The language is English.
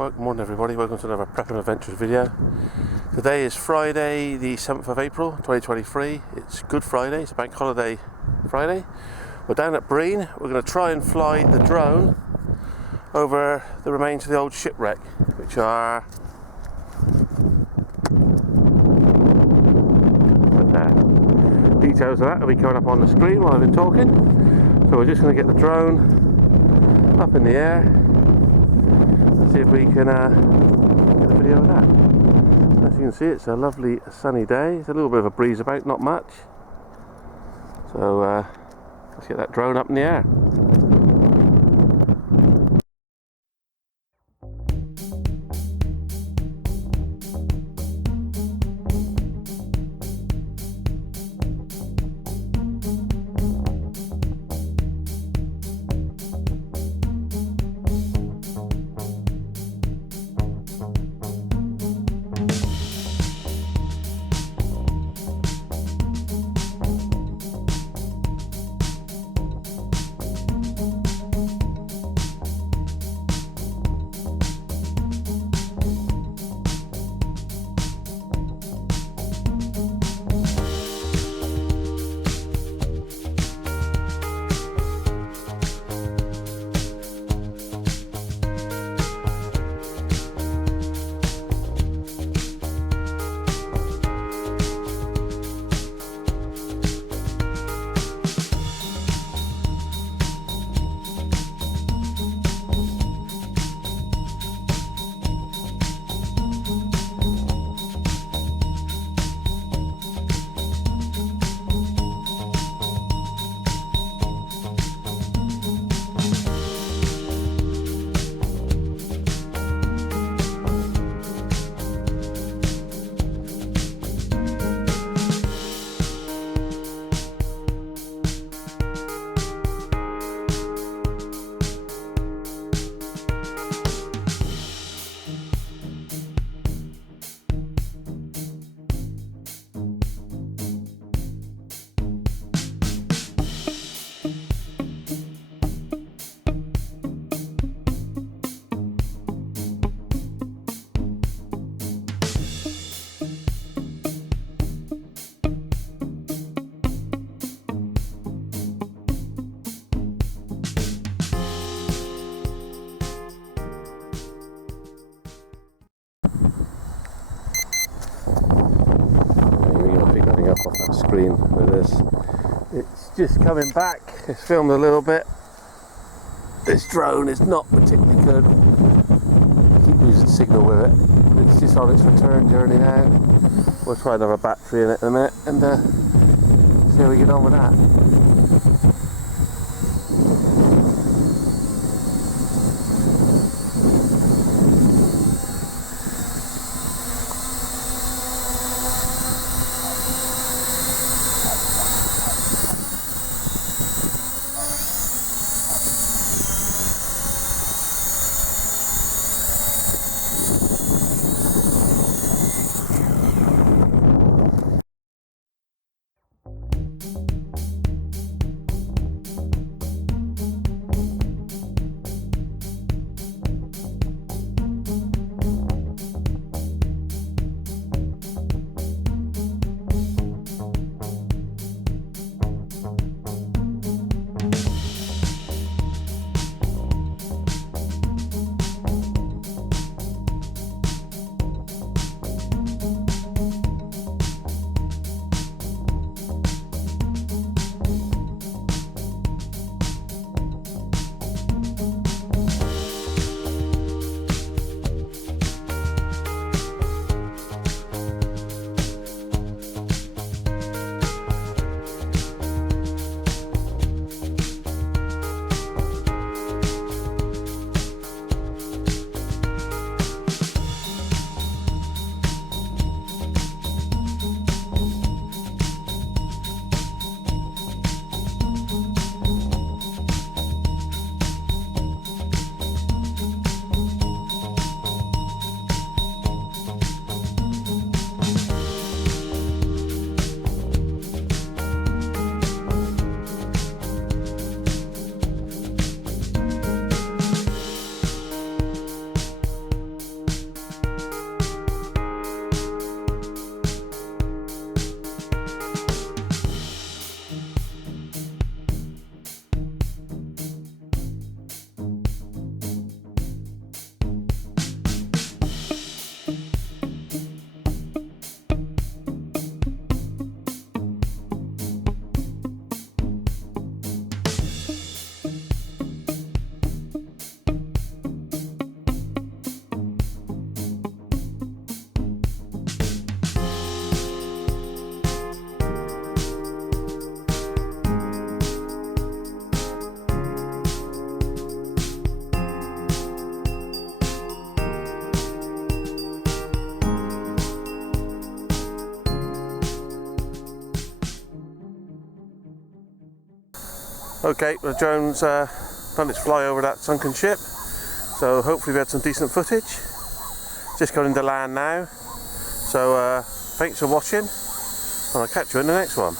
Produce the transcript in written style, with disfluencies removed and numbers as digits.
Morning everybody, welcome to another Prep and Adventures video. Today is Friday the 7th of April 2023. It's Good Friday, it's a bank holiday Friday. We're down at Brean. We're going to try and fly the drone over the remains of the old shipwreck, which are details of that will be coming up on the screen while I've been talking. So we're just going to get the drone up in the air and see if we can get a video of that. As you can see, it's a lovely sunny day. There's a little bit of a breeze about, not much. So let's get that drone up in the air. Up off that screen with this. It's just coming back. It's filmed a little bit. This drone is not particularly good. I keep losing signal with it. It's just on its return journey now. We'll try another battery in it in a minute and see how we get on with that. Okay, the drone's done its fly over that sunken ship, so hopefully we had some decent footage. Just going into land now, so thanks for watching, and I'll catch you in the next one.